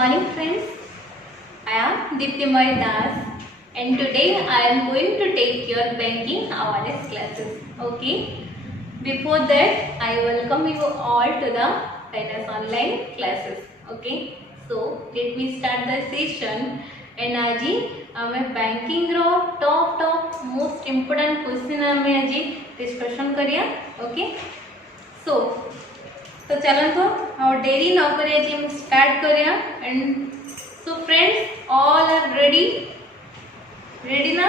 morning friends. I am Deeptimoy Das and today I am going to take your banking awareness classes. Okay. Before that I welcome you all to the finance online classes. Okay. So let me start the session and aji आमे banking रो top most important question आमे आज discussion करिया. Okay सो तो चलतो और देरी न करिया जी हम स्टार्ट करिया. And so friends all are ready ना?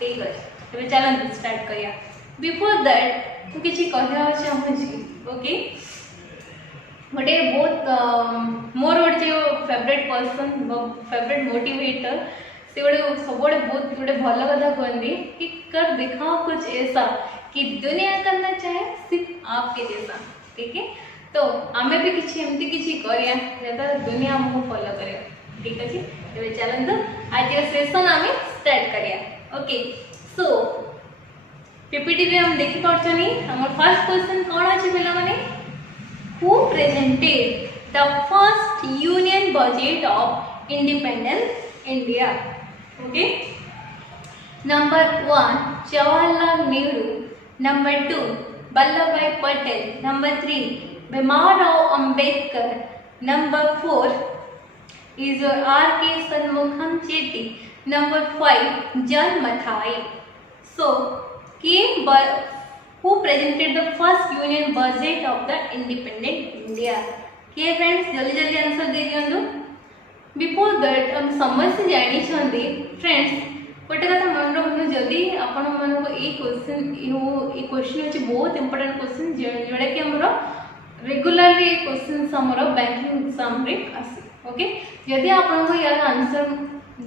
ठीक है तबे चलतो स्टार्ट करिया. बिफोर दैट मु किछि कहया चाहू छी. ओके गोटे बहुत मोर गोटे फेवरेट पर्सन फेवरेट मोटिवेटर से गोटे सब बहुत गोटे भल कथा कहती कि कर दिखाओ कुछ ऐसा कि दुनिया करना चाहे सिर्फ आपके जैसा. ठीक है तो आमे भी किसी एमती किसी करिया जता दुनिया हमको फॉलो करे. ठीक अछि तबे चलंतु आज के सेशन आमे स्टार्ट करिया. ओके सो पीपीटी रे हम देखि परछनी हमर फर्स्ट क्वेश्चन कोन अछि पिला माने who presented the first union budget of independence India. Okay number 1 Jawaharlal Nehru, number 2 Vallabhbhai Patel, number 3 Bhimrao Ambedkar, number 4 is your R.K. Shanmugam Chetty, number 5 John Mathai. So who presented the first union budget of the independent India? के friends जल्दी जल्दी answer they दियंतु. Before that हम समझ जानी छंदी friends गोटे कथा मन रखु जदि आपण मन को ए क्वेश्चन अछि बहुत इंपोर्टेंट क्वेश्चन जोड़ा कि हमरो रेगुलरली ए क्वेश्चन हमरो बैंकिंग एग्जाम रे आसी. ओके यदि आपण को यार आंसर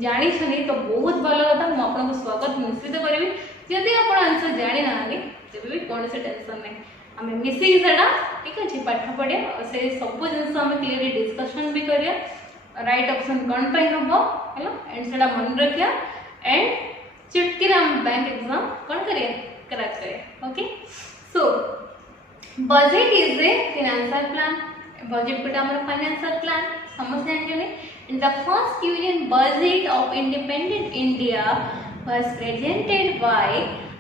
जानी छनी तो बहुत भलो कथा हम आपण को स्वागत निश्चित करबी. यदि आपण आंसर जानि नानी तबे भी कोन से टेंशन नै हमें मिसी सेडा ठीक अछि पाठ पढे से सब जिंस हम क्लियरली डिस्कशन भी करिया. राइट ऑप्शन कौन पे हबो हेलो एंड सेडा मन रखिया एंड चुटकी हम बैंक एग्जाम कौन करिया क्रैक करिया. Okay so budget is a financial plan. Budget कोटा हमर फाइनेंशियल प्लान समझ जाने. In the first union budget of independent India was presented by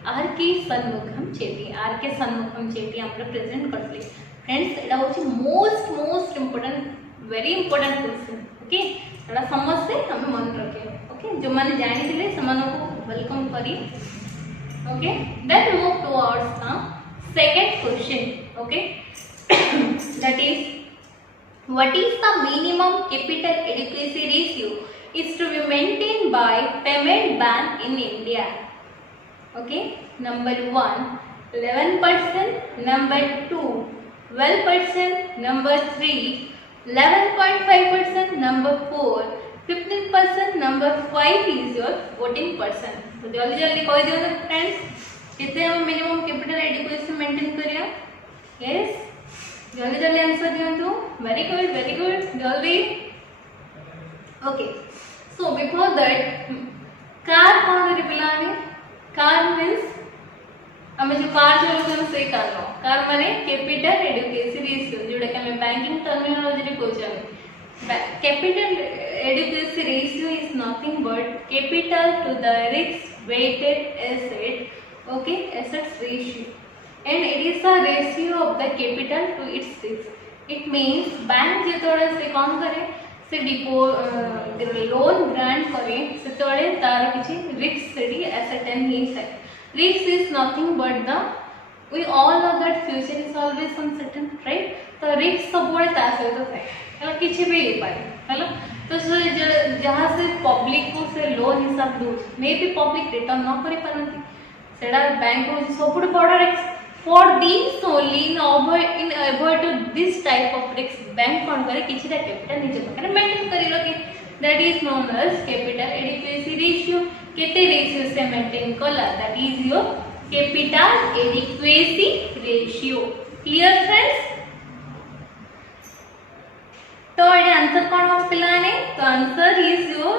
R K. Shanmugam Chetty. R K. Shanmugam Chetty हमर प्रेजेंट करले. फ्रेंड्स एटा होची most important very important question. Okay एटा समझ से हम मन रखे. ओके जो माने जानि दिले समान को वेलकम करी. Okay then move towards the second question. Okay that is what is the minimum capital adequacy ratio is to be maintained by payment bank in India? Okay number 1 11%, number 2 12%, number 3 11.5%, number 4 15%, number 5 is your 14%. तो जल्दी जल्दी कह दियो friends कितने हम minimum capital adequacy maintain करिया. Yes जल्दी जल्दी आंसर दियंतु. वेरी गुड जल्दी. Okay so before that car कौन करी पिलाने. कार मींस हमें जो कार चलाते से कार माने कैपिटल एडिक्वेसी रेशियो जोड़ा कि हमें बैंकिंग टर्मिनोलॉजी रे कहउछन. Capital adequacy ratio is nothing but capital to the risk weighted asset. Okay assets ratio and it is the ratio of the capital to its risk. It means bank जेतोड़े से कौन करे से depot loan grant करे से तोड़े तार किछि रिस्क सेडी ascertain ही है. Risk is nothing but the we all know that future is always uncertain, right? तो risk सब बड़े तासे तो है हेलो किछि भी ले पाए हेलो. तो जहाँ से पब्लिक को से लोन हिसाब दो मे भी पब्लिक रिटर्न न करि पारंती सेडा बैंक को सब बड़ risk. For these only in avoid to this type of risk bank कौन करे किसी का कैपिटल नीचे पकड़े मेंटेन करी रखे. That is known as capital adequacy ratio. केते रेशियो से मेंटेन कला that is your capital adequacy ratio. Clear friends? तो ये आंसर कौन हो पिलाने. तो answer is your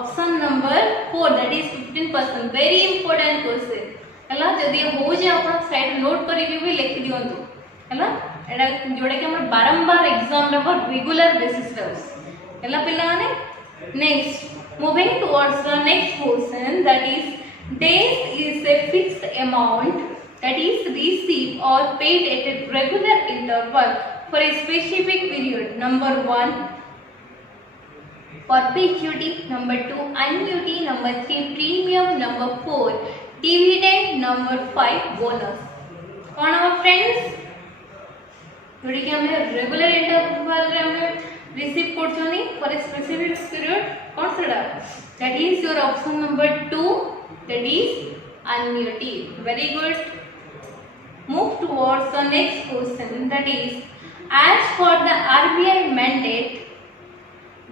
option number 4 that is 15%. Very important question. हला जदी हो जे आपण साइड नोट करी भी लिख दियंतु हला एडा जोडा कि हमर बारंबार एग्जाम रे पर रेगुलर बेसिस रे ಎಲ್ಲ ಪಿಲ್ಲಾನೆ next moving towards the next question, that is days is a fixed amount that is received or paid at a regular interval for a specific period. Number 1 perpetuity, number 2 annuity, number 3 premium, number 4 dividend, number 5 bonus. कौन our friends जोड़ी कि हमें regular interval रे हमें receive करछनी for a specific period कौन सेडा that is your option number 2, that is annuity. Very good. Move towards the next question, that is as for the RBI mandate,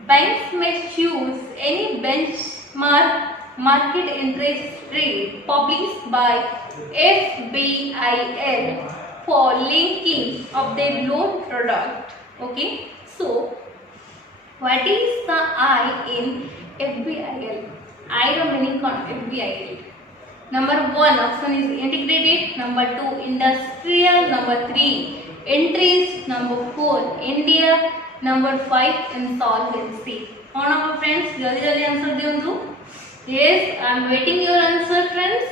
banks may choose any benchmark market interest rate published by FBIL for linking of their loan product. Okay, so what is the I in FBIL? I the meaning of FBIL. Number 1 option is integrated, number 2 industrial, number 3 interest, number 4 India, number 5 insolvency. All our friends jaldi answer diyantu. Yes, I am waiting your answer friends.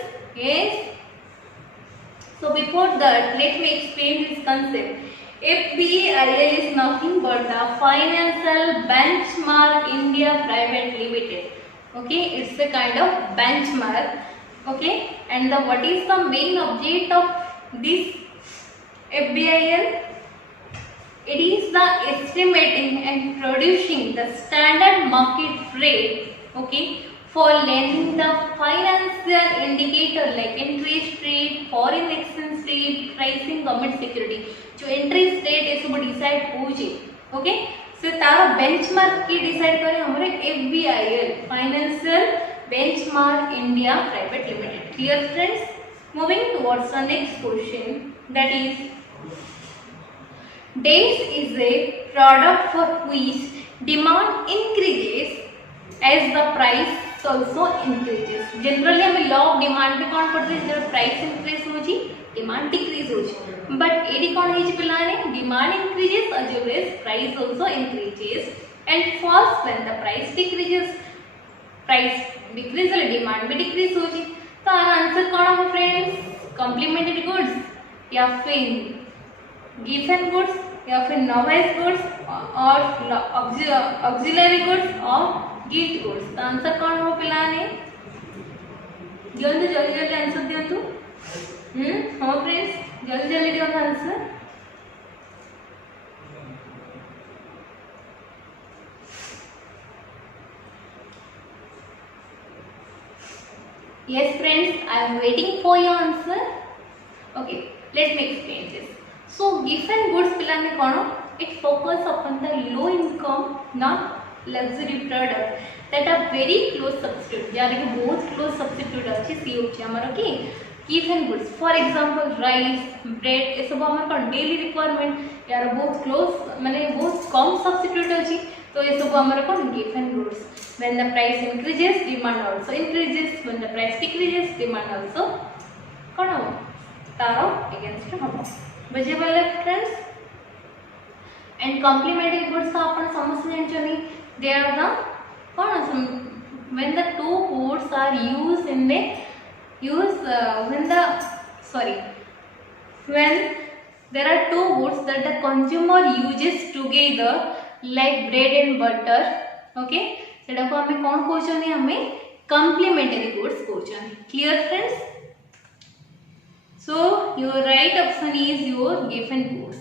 Yes. So before that, let me explain this concept. FBIL is nothing but the Financial Benchmark India Private Limited. Okay, it's a kind of benchmark. Okay, and what is the main object of this FBIL? It is the estimating and producing the standard market rate, okay, for lending the financial indicator like interest rate, foreign exchange rate, pricing, government security. जो interest rate ये सब decide होची, okay, so तारा benchmark की decide करे हमारे FBIL Financial Benchmark India Private Limited. Clear friends? Moving towards the next question, that is days is a product for which demand increases as the price also increases. Generally हमें law of demand पे कौन पढ़ते हैं जब price increase होची demand decrease होची, but AD कौन है जी पिलाने demand increases as well as price also increases, and first when the price decreases demand भी decrease होची. तो आंसर कौन है फ्रेंड्स? complementary goods या फिर given goods या फिर novice goods और auxiliary goods और gift goods. तो आंसर कौन हो पिलाने? जल्दी आंसर दियो तू. हाँ फ्रेंड्स जल्दी दियो answer. Yes friends, I am waiting for your answer. Okay, let me explain this. So given goods पिलाने कौन? It focus upon the low income, not luxury product that are very close substitute. यानी कि बहुत close substitute अच्छी सी होची हमारा की given goods. For example, rice, bread ये सब हमारे का daily requirement यार बहुत close माने बहुत कम substitute अच्छी. तो ये सब हमारे को given goods. When the price increases, demand also increases. When the price decreases, demand also कौन हो? तारो against हो. Visible friends? And complementary goods का अपन समझने चाहिए. They are the कौन when the two goods are used in the when there are two goods that the consumer uses together like bread and butter. Okay, सेटा को हमें कौन कहछनी हमें complementary goods कहछनी. Clear friends? So your right option is your given goods.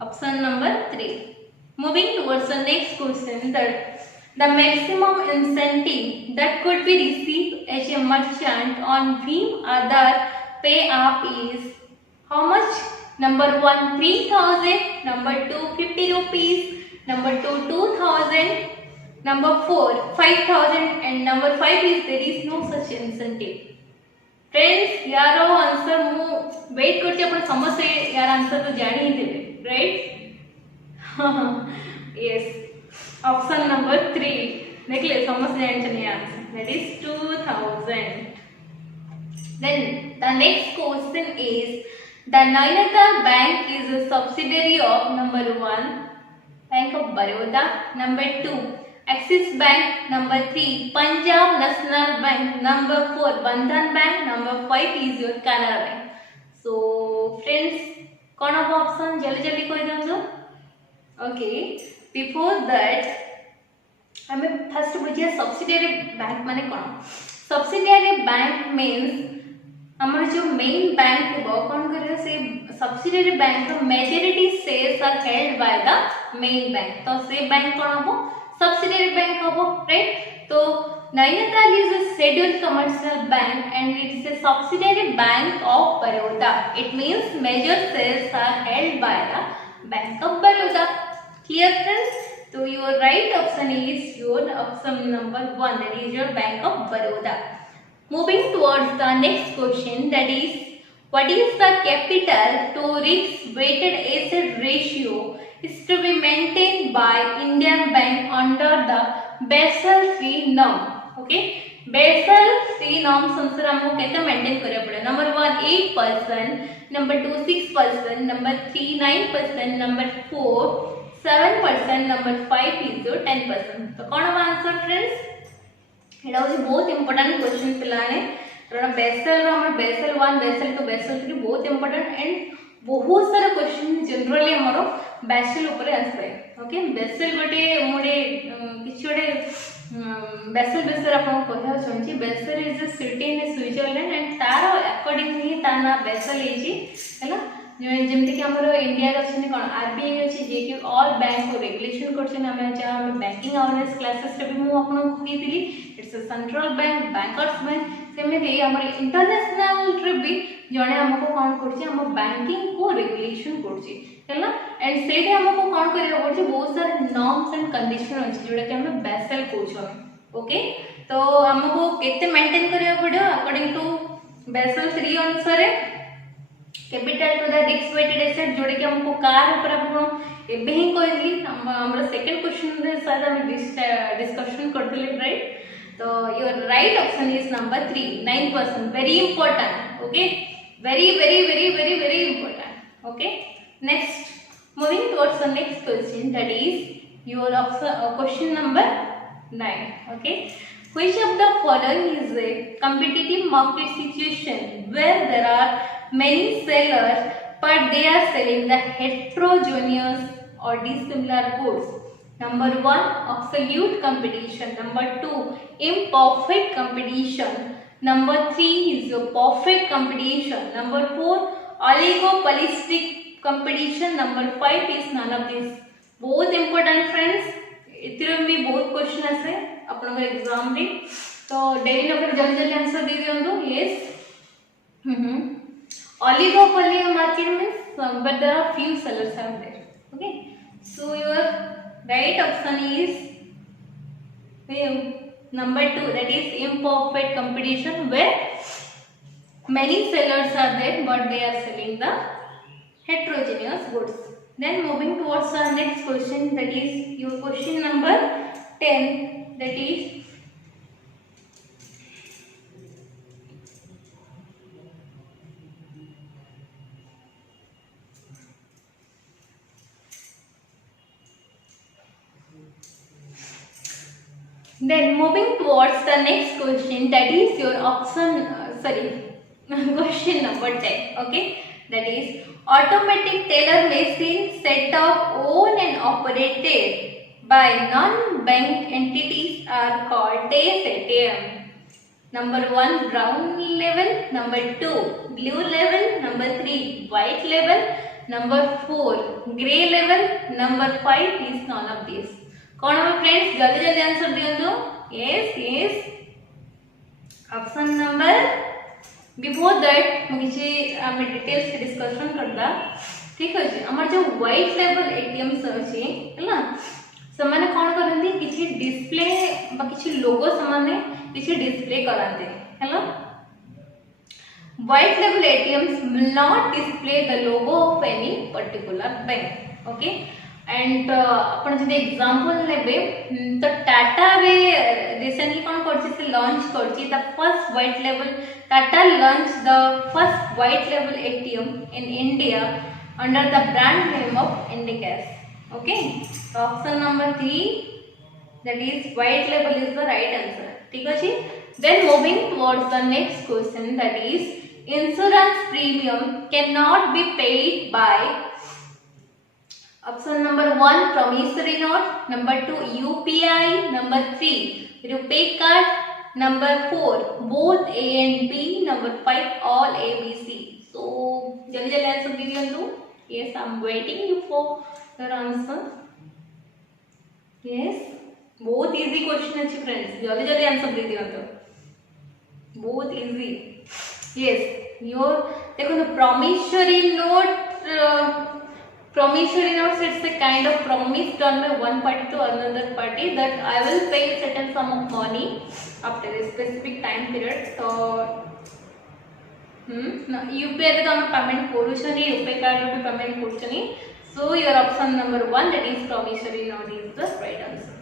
Option number 3. Moving towards the next question, that the maximum incentive that could be received as a merchant on Bhim Aadhaar pay up is how much? Number 1 3,000, number 2 50 rupees, number 2 2,000, number 4 5,000, and number 5 is there is no such incentive. Friends, यारो answer मु wait करते अपन समझते यार answer तो जान ही देवे, right? Yes, option number 3 देख ले समझ जाए चलिए answer, that is 2,000. Then the next question is the Nayantar Bank is a subsidiary of number 1 Bank of Baroda. Number 2, Axis Bank. Number 3, Punjab National Bank. Number 4, Bandhan Bank. Number 5 is your Canara Bank. So friends, कौन अब option जल्दी जल्दी कह दो. Okay, before that हमें first बुझिया subsidiary bank माने कौन. सब्सिडियरी बैंक मीन्स हमर जो मेन बैंक है कौन करे से सब्सिडियरी बैंक रो majority shares are held by the main bank. तो से बैंक कौन हो, सब्सिडियरी बैंक हो, राइट. तो Nainital is a scheduled commercial bank and it is a subsidiary bank of Baroda. It means major shares are held by the Bank of Baroda. Clear friends? So your right option is your option number 1, that is your Bank of Baroda. Moving towards the next question, that is what is the capital to risk weighted asset ratio is to be maintained by Indian Bank under the Basel III norm. Okay, Basel III norms अनुसार हमको कैसे maintain करना पड़े. Number 1 8%, number 2 6%, number 3 9%, number 4 7%, number 5 is 10%. तो कौन हम answer friends, एटा होची बहुत इंपोर्टेंट क्वेश्चन पिलाने कारण बेसल रो हमर बेसल 1 बेसल 2 बेसल 3 बहुत इंपोर्टेंट एंड बहुत सारा क्वेश्चन जनरली हमरो बेसल ऊपर आसे. ओके, बेसल गोटे किछि गोटे बेसल बेसल आपन कहया छनची. Basel is a city in Switzerland and तार अकॉर्डिंग ही ता ना बेसल एजी हैला. जेमति कि हमरो इंडिया रे अछि कोन आरबीआई अछि जे कि ऑल बैंक को रेगुलेशन करछन. हमें जा हम बैंकिंग अवेयरनेस क्लासेस रे भी मु आपन कहितली it's a central bank, bankers bank. Similarly हमर इंटरनेशनल रे भी जणे हमको कोन करछि, हम बैंकिंग को रेगुलेशन करछि हैला. एंड सेठी हमको कोन करियो करछि, बहुत सारे नॉर्म्स एंड कंडीशन अछि जोडा कि हम बेसल कहछो. ओके, तो हमको केते मेंटेन करियो पड़ियो अकॉर्डिंग टू बेसल 3 अनुसार capital to the risk weighted asset जोडे कि हमको कार ऊपर आपण एबे ही कहली. हमर सेकंड क्वेश्चन रे शायद हम डिस्कशन करथले, राइट. तो your right option is number 3 9%. Very important. Okay, very very very very very important. Okay, next moving towards the next question, that is your question number 9. Okay, which of the following is a competitive market situation where there are many sellers but they are selling the heterogeneous or dissimilar goods? Number 1, absolute competition. Number 2, imperfect competition. Number 3 is your perfect competition. Number 4, oligopolistic competition. Number 5 is none of this. बहुत important friends, इतने में बहुत question आसे अपन exam में. तो daily number जल्दी जल्दी answer दे दियो. Yes, oligopoly market means but there are few sellers out there. Okay, so your right option is number 2, that is imperfect competition where many sellers are there but they are selling the heterogeneous goods. Then moving towards our next question, that is your question number 10, that is then moving towards the next question, that is your option question number 10. Okay, that is automatic teller machine set up, owned and operated by non-bank entities are called as ATM. Number 1, brown label. Number 2, blue label. Number 3, white label. Number 4, grey label. Number 5 is none of these. कौन हम friends जल्दी जल्दी answer दियंतु. Yes yes, option number. Before that मु किछि हम details से discussion करला. ठीक अछि, हमर जो व्हाइट लेवल एटीएम्स अछि हैला, समान कोन करंती किछि डिस्प्ले बा किछि लोगो समान किछि डिस्प्ले कराते हैला. White level ATMs will not display the logo of any particular bank. Okay, and अपन जदि एग्जांपल लेबे तो टाटा रे रिसेंटली कोन करछि से लॉन्च करछि the first white level. Tata launch the first white level ATM in India under the brand name of Indicash. Okay, option number 3, that is white label, is the right answer. ठीक है जी. Then moving towards the next question, that is insurance premium cannot be paid by option number 1 promissory note, number 2 UPI, number 3 rupee card, number 4 both A and B, number 5 all ABC. So जल्दी जल्दी answer दीजिए तो. Yes, I am waiting you for your answer. Yes, बहुत easy question है friends. जल्दी जल्दी answer दीजिए तो. बहुत easy. Yes, your देखो ना promissory note. Promissory notes, it's a kind of promise done by one party to another party that I will pay a certain sum of money after a specific time period. So UPI रे तो हम payment करूछनी, UPI card रे भी payment करूछनी. So your option number 1, that is promissory note, is the right answer.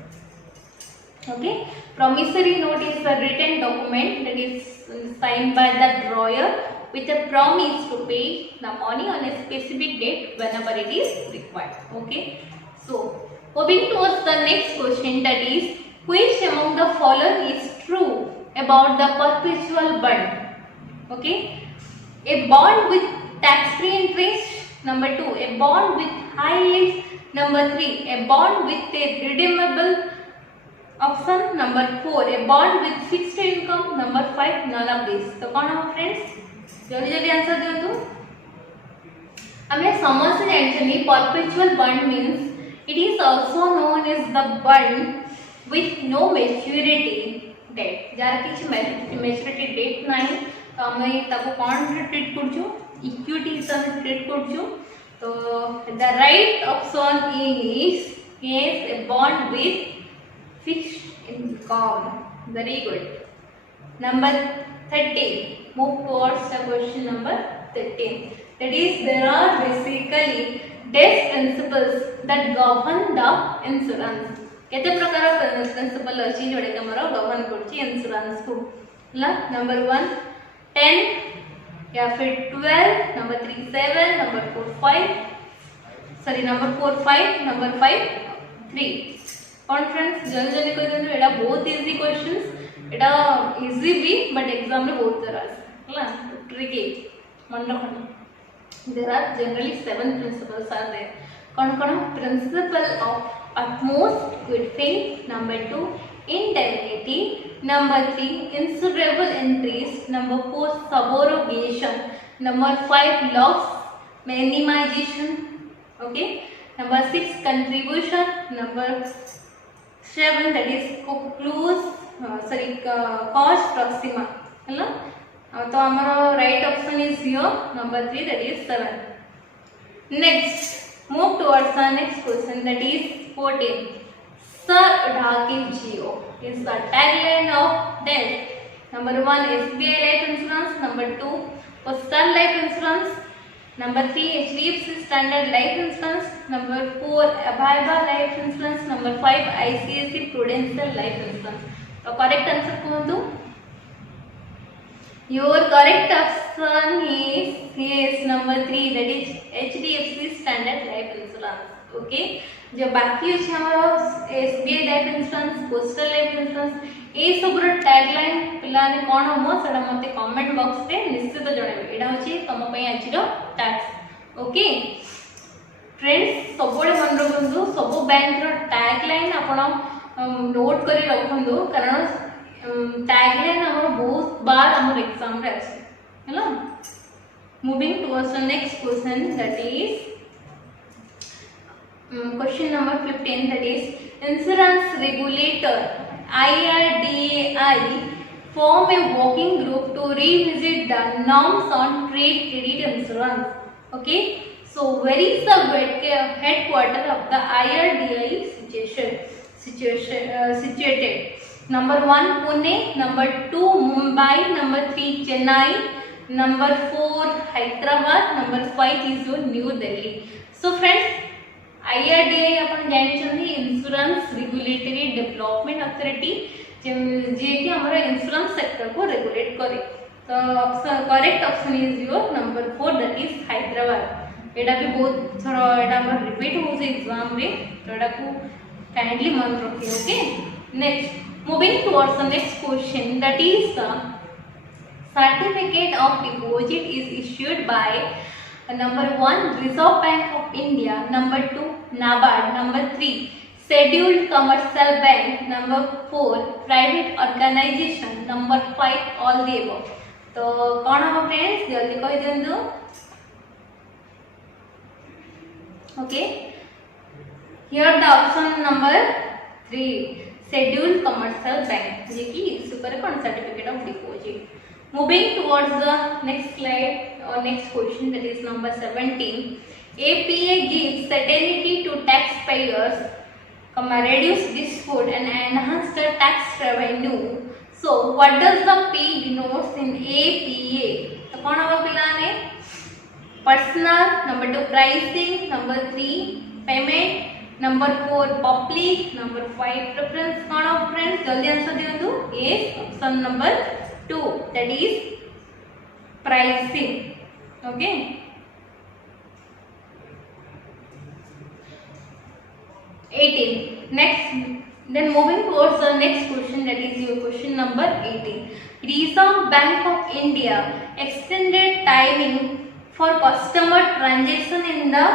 Okay, promissory note is a written document that is signed by the drawer with a promise to pay the money on a specific date whenever it is required. Okay, so moving towards the next question, that is which among the following is true about the perpetual bond? Okay, a bond with tax free interest, number 2 a bond with high yield, number 3 a bond with a redeemable option, number 4 a bond with fixed income, number 5 none of these. So कौन है friends? जल्दी जल्दी answer दियो तो. हमें समझ से actually perpetual bond means it is also known as the bond with no maturity date. जार किछ मैच्योरिटी डेट नाही तो हमें ताको कोन ट्रीट करछु, इक्विटी हिसाब से ट्रीट करछु. तो the right option is yes a bond with fixed income. Very good. Number 13. Move towards the question number 13. That is, there are basically death principles that govern the insurance. केते प्रकार principal अछि जोडे हमरो govern करछि insurance को. ला number 1 10 या फिर 12, number 3 7, number 4 5, sorry number 4 5, number 5 3. कौन फ्रेंड्स जल्दी जल्दी कर देंगे. एटा बहुत इजी क्वेश्चंस, एटा इजी भी बट एग्जाम में बहुत तरह हला ट्रिकी मन रखना. There are generally 7 principles are there. कौन कौन? Principle of utmost good faith, number 2 indemnity, number 3 insurable interest, number 4 subrogation, number 5 loss minimization, okay, number 6 contribution, number 7 that is cost proxima. hello, तो हमारा right option is here, number 3, that is 7. Next, move towards the next question, that is 14. Sir Dhaki Jio is the tagline of death. Number 1 SBI life insurance, number 2 Postal life insurance, number 3 HDFC standard life insurance, number 4 Abhayba life insurance, number 5 ICICI prudential life insurance. तो correct answer कौन दो? Your correct option is yes, number 3, that is HDFC standard life insurance. Okay, जो बाकी अछि हमरो SBI life insurance, postal life insurance, ए सब tagline पिलाने कोन हो सेटा मते कमेंट बॉक्स रे निश्चित जणाबे. एडा होची तम पई आजिरो टास्क. ओके फ्रेंड्स, सबोले मन रखंदु सब बैंक रो टैगलाइन आपण नोट करी रखंदु, कारण टैगलाइन हमर बहुत बार हमर एग्जाम रे अछि. Hello, moving towards the next question, that is question number 15, that is insurance regulator IRDAI form a working group to revisit the norms on trade credit insurance. Okay, so where is the headquarter of the IRDAI situated? Number 1 Pune, number 2 Mumbai, number 3 Chennai, number 4 Hyderabad, number 5 is New Delhi. So friends, IRDAI upon जानिछन्ती insurance regulatory development authority, जे कि हमरा insurance sector को regulate करे. तो option correct option is your number 4, that is Hyderabad. एटा भी बहुत थर एटा हमर repeat हो से एग्जाम रे तो एटा को काइंडली मन रखिए okay next moving towards the next question that is the certificate of deposit is issued by number 1 Reserve Bank of India, number 2 NABARD, number 3 Scheduled Commercial Bank, number 4 Private Organization, number 5 all the above. तो कौन हम friends जल्दी कह दिंतु okay here the option number 3 Scheduled Commercial Bank जे कि सुपर कौन certificate of deposit. Moving towards the next slide or next question that is number 17. APA gives certainty to taxpayers, reduce dispute and enhance the tax revenue. So what does the P denotes in APA? तो कौन होगा पिलाने? Personal, number 2 pricing, number 3 payment, number 4 public, number 5 preference. कौन हो friends? जल्दी answer दियो. Yes, option number 2 that is pricing. Okay, next then moving towards the next question that is your question number 18. Reserve Bank of India extended timing for customer transaction in the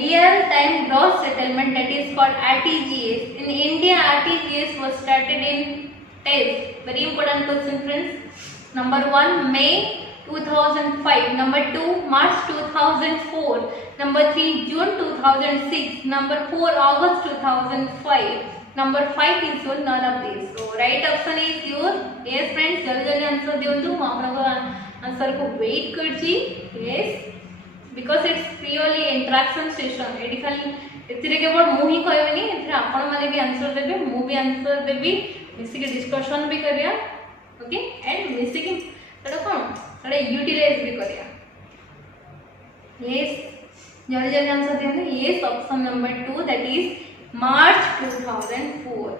real time gross settlement that is called RTGS. In India RTGS was started in very important question friends. Number 1 May 2005, number 2 March 2004, number 3 June 2006, number 4 August 2005, number 5 is your none of these. So right option is your yes friends जल्दी जल्दी answer दियंतु हम आपन answer को wait करछि. yes because it's purely interaction session एडी खाली एथिरे केवल मु ही कहबनी एथिरे आपण माने भी आंसर देबे मु भी आंसर देबी मिसी के डिस्कशन भी करिया ओके एंड मिसी के एटा कोन एटा यूटिलाइज भी करिया. यस जल्दी जल्दी आंसर देंगे. Yes option number 2 that is March 2004.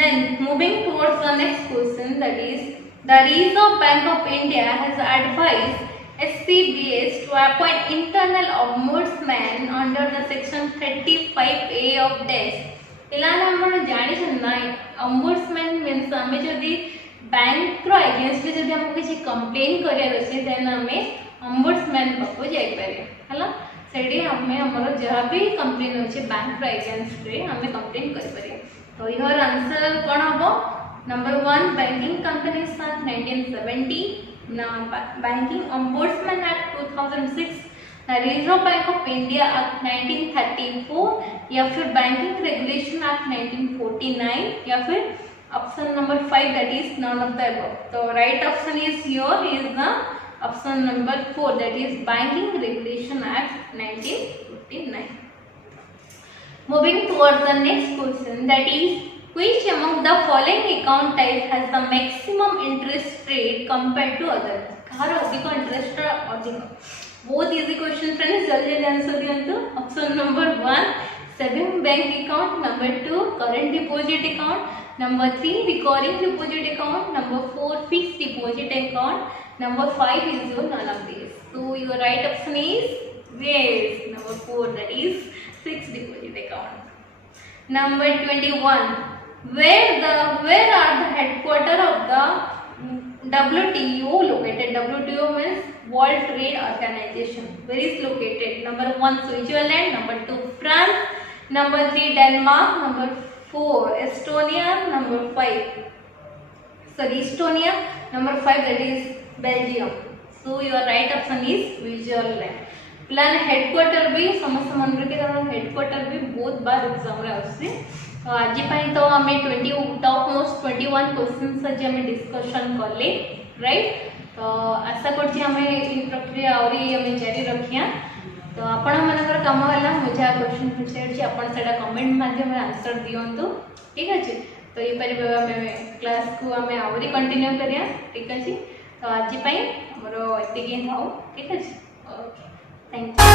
Then moving towards the next question that is the reserve bank of India has advised SCBS to appoint internal ombudsman under the section 35A of DES. पिलाने हमर जानि छन ombudsman means हमें जदी bank रो against जदी हमको किछि complain career अछि देन हमें ombudsman पाको जाय पारे हला सेडी हमें हमर जहां भी कंप्लेन अछि बैंक रो अगेंस्ट रे हमें कंप्लेन कर पारे. तो योर आंसर कोन हबो number 1 banking companies act 1970, now banking ombudsman act 2006, the Reserve Bank of India Act 1934 या फिर बैंकिंग रेगुलेशन एक्ट 1949 या फिर option number 5 that is none of the above. तो right option is your is the option number 4 that is banking regulation act 1949. Moving towards the next question that is which among the following account type has the maximum interest rate compared to other. कहार अधिक interest अधिक बहुत easy question friends जल्दी जल्दी answer दियंतु. Option number 1 saving bank account, number 2 current deposit account, number 3 recurring deposit account, number 4 fixed deposit account, number 5 is your none of these. So your right option is yes number 4 that is fixed deposit account. Number 21 where are the headquarters of the WTO located? WTO means World Trade Organization. Where is located? Number 1 Switzerland, number 2 France, number 3 Denmark, number 4 Estonia, number 5 Estonia, number 5 that is Belgium. So your right option is Switzerland. Plan headquarter भी समस्त मन रखे कारण headquarter भी बहुत बार exam रे आसी. तो आज तो आम 20 टॉप मोस्ट 21 क्वेश्चंस आज आम डिस्कशन कले राइट. तो आशा करें प्रक्रिया आहरी आम जारी रखिया. तो आपण मानकर काम है मुझे क्वेश्चन पचार आपड़ा कमेंट मध्यम आंसर दिंतु ठीक अच्छे. तो ये क्लास को आम आहरी कंटिन्यू करिया ठीक अच्छे. तो आज मोर ये था ठीक अच्छे. Okay thank you.